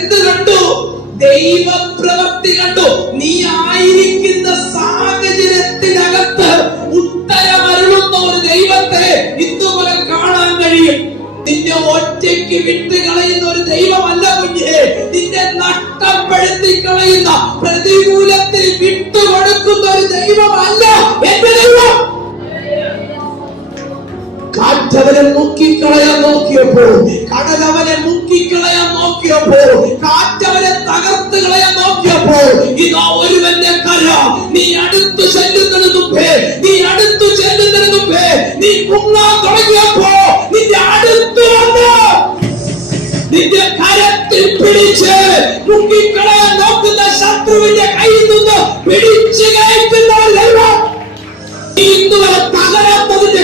എന്ത് കണ്ടു? ദൈവപ്രവൃത്തി കണ്ടു. നീ ആയിരിക്കുന്ന സാഹചര്യത്തിനകത്ത് ഉത്തരമരുളുന്ന ഒരു ദൈവത്തെ ഇന്നുപോലെ കാണാൻ കഴിയും. നിന്നെ ഒറ്റയ്ക്ക് വിട്ട് കളയുന്ന ഒരു ദൈവമല്ല കുഞ്ഞേ. നിന്നെ നഷ്ടപ്പെടുത്തി കളയുന്ന, പ്രതികൂലത്തിൽ വിട്ടുകൊടുക്കുന്ന ഒരു ദൈവമല്ല എന്റെ ദൈവം. കാറ്റവനെ മുക്കിക്കളയാൻ നോക്കിയപ്പോൾ, കടലവനെ മുക്കിക്കളയാൻ നോക്കിയപ്പോൾ, കാറ്റവനെ തകർത്ത് കളയാൻ നോക്കിയപ്പോൾ, ഇതാ ഒരുവന്റെ കര നീ അടുത്തു ചെല്ലുന്നതിന് മുമ്പേ, നീ മുങ്ങാൻ തുടങ്ങിയപ്പോ നിന്റെ അടുത്ത് വന്ന് നിന്റെ കരത്തിൽ പിടിച്ച് മുക്കിക്കളയാൻ നോക്കുന്ന ശത്രുവിന്റെ കയ്യിൽ നിന്ന് പിടിച്ചു കയറ്റുന്ന ദൈവം. ഇന്നുവരെ തകരാത്തതിന്റെ